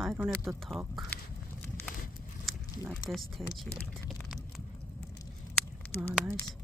I don't have to talk. Not that stage yet. Oh, nice.